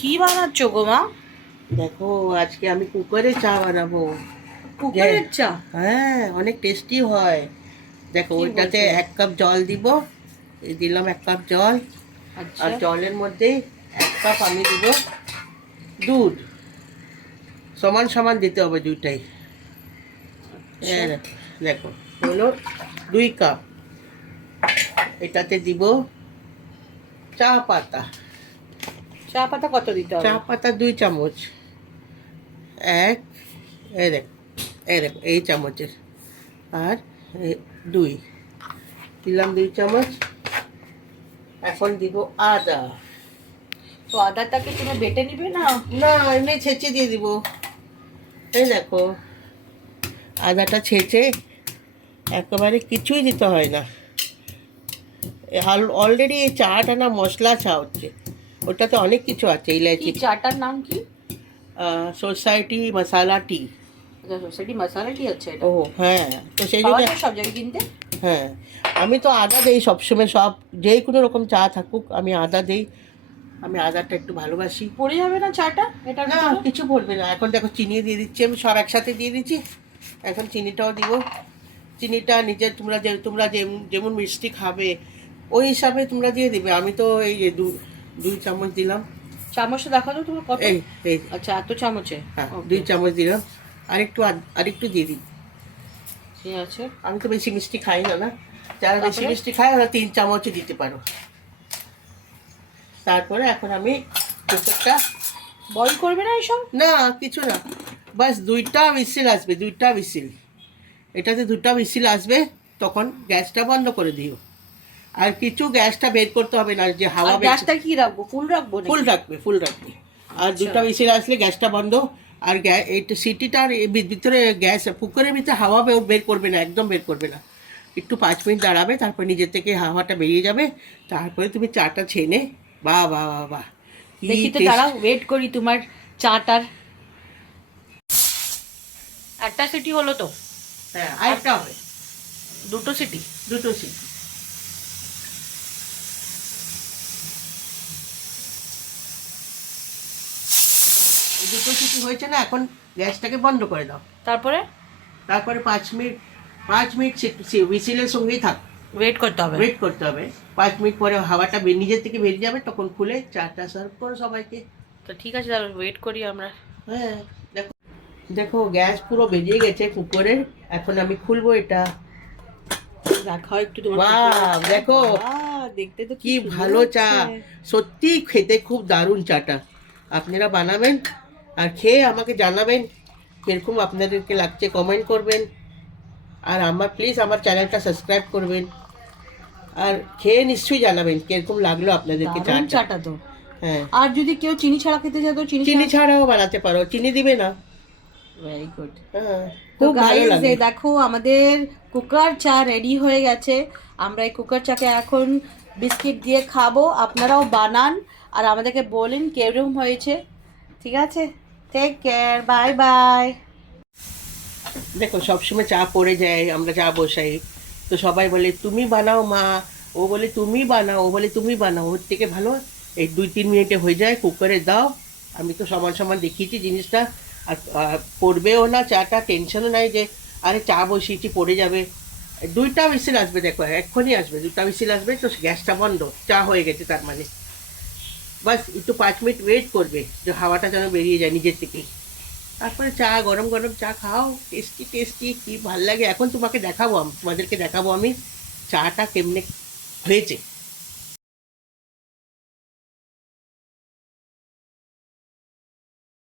কি বানাচ্ছো গো মা? দেখো আজকে আমি কুকারে চা বানাবো। কুকারের চা? হ্যাঁ, অনেক টেস্টি হয়। দেখো কি ওইটাতে বলছো? 1 কাপ জল দিব। এই দিলাম 1 কাপ জল। আচ্ছা। আর জলের মধ্যে 1 কাপ আমি দিব দুধ। সমান সমান দিতে হবে দুইটাই। আচ্ছা। দেখো দেখো হলো 2 কাপ। এটাতে দিব চা পাতা। চা পাতা কত দিতে চা হবে? পাতা 2 চামচ। এক, এই দেখো, এই দেখো এই চামচের। আর দুই দিলাম 2 চামচ। এখন দিব আদা। তো আদাটাকে তুমি বেটে নিবে না? না, এমনি ছেঁচে দিয়ে দিব। এই দেখো আদাটা ছেঁচে, একেবারে কিছুই দিতে হয় না। অলরেডি এই চাটা না মশলা চা হচ্ছে, ওটাতে অনেক কিছু আছে। কি ইলাইচি, চাটার নাম কি? সোসাইটি মশালা টি। আচ্ছা, সোসাইটি মশালা টি আছে এটা। ও হ্যাঁ, তো সেই পাওয়া জন্য যায় সব জায়গায় কিনতে? হ্যাঁ, আমি তো আদা দেই সবসময়। সব যে কোনো রকম চা থাকুক আমি আদা দেই। আমি আদাটা একটু ভালোবাসি। পড়ে যাবে না চাটা এটার না, ভিতরে? কিছু পড়বে না। এখন দেখো চিনি দিয়ে দিচ্ছি, আমি সব একসাথে দিয়ে দিচ্ছি। এখন চিনিটাও দিব। চিনিটা নিজের, তোমরা যেমন মিষ্টি খাবে ওই হিসাবে তোমরা দিয়ে দিবে। আমি তো এই যে 2 চামচ দিলাম। চামচটা দেখাও তো তোমার কত? এই এই আচ্ছা, এত চামচে? হ্যাঁ, ওকে, 2 চামচ দিলাম। আরেকটু দিয়ে দিই। ঠিক আছে। আমি তো বেশি মিষ্টি খাই না। যারা বেশি তারপরে মিষ্টি খায় ওরা 3 চামচও দিতে পারো। তারপরে এখন আমি কুকারটা, বয়ল করবে না এসব? না কিছু না, বাস 2টা হুইসেল আসবে, 2টা হুইসেল। এটাতে 2টা হুইসেল আসবে, তখন গ্যাসটা বন্ধ করে দিও। আর কিছু গ্যাসটা বের করতে হবে না, যে হাওয়া আর গ্যাসটা কি রাখবো, ফুল রাখবো নাকি? ফুল রাখবে। আর আচ্ছা। 2টা হুইসেল আসলে গ্যাসটা বন্ধ। আর এইটা সিটিটার ভিতরে গ্যাস, কুকারের ভিতরে হাওয়া বের করবে না, একদম বের করবে না। একটু 5 মিনিট দাঁড়াবে, তারপর নিজের থেকে হাওয়াটা বেরিয়ে যাবে। তারপরে তুমি চাটা ছেনে, বাহ বাহ বাহ বাহ, কি দেখি তো, টেস্ট। দাঁড়াও ওয়েট করি তোমার চাটার। একটা সিটি হলো তো? হ্যাঁ, আরেকটা হবে। দুটো সিটি? দুটো সিটি। দুটো সিটি হয়েছে না, এখন গ্যাসটাকে বন্ধ করে দাও। তারপরে তারপরে 5 মিনিট হুইসেলের সঙ্গেই থাক। ওয়েট করতে হবে? ওয়েট করতে হবে। 5 মিনিট পরে হাওয়াটা নিজের থেকে বেরিয়ে যাবে, তখন খুলে চাটা সার্ভ করো সবাইকে। তো ঠিক আছে, তাহলে ওয়েট করি আমরা। হ্যাঁ, দেখো দেখো গ্যাস পুরো বেরিয়ে গেছে কুকারের। এখন আমি খুলবো এটা। দেখাও একটু তোমার বাহ, কুকুরটা। দেখো বাহ, দেখতে তো কি সুন্দর ভালো চা। লাগছে। সত্যি খেতে খুব দারুণ চাটা। আপনারা বানাবেন আর খেয়ে আমাকে জানাবেন কিরকম আপনাদেরকে লাগছে, কমেন্ট করবেন। আর প্লিজ আমার চ্যানেলটা সাবস্ক্রাইব করবেন। আর খেয়ে নিশ্চয়ই জানাবেন কিরকম লাগলো আপনাদেরকে দারুণ চাটা। চাটা তো। হ্যাঁ, আর যদি কেউ চিনি ছাড়া খেতে চায় তো চিনি চিনি ছাড়াও বানাতে পারো, চিনি দিবে না। Very good. হ্যাঁ, তো খুব ভালো গাইস, লাগে। দেখো আমাদের কুকার চা রেডি হয়ে গেছে। আমরা এই কুকার চাকে এখন বিস্কিট দিয়ে খাবো। আপনারাও বানান আর আমাদেরকে বলেন কিরকম হয়েছে। ঠিক আছে, টেক কেয়ার, বাই বাই। দেখো সবসময় চা পড়ে যায়, আমরা চা বসাই তো সবাই বলে তুমি বানাও মা, ও বলে তুমি বানাও, ও বলে তুমি বানাও। ওর থেকে ভালো এই 2-3 মিনিটে হয়ে যায়, কুকারে দাও। আমি তো সমান সমান দেখিয়েছি জিনিসটা। আর পড়বেও না চাটা, টেনশনও নাই যে আরে চা বসিয়েছি পড়ে যাবে। 2টা হুইসেল আসবে, দেখো এক্ষুনি আসবে 2টা হুইসেল আসবে, তো গ্যাসটা বন্ধ, চা হয়ে গেছে তার মানে। বাস একটু 5 মিনিট ওয়েট করবে, যে হাওয়াটা যেন বেরিয়ে যায় নিজের থেকেই। তারপরে চা, গরম গরম চা খাও, টেস্টি টেস্টি, কি ভাল লাগে। এখন তোমাদেরকে দেখাবো আমি চাটা কেমনে হয়েছে।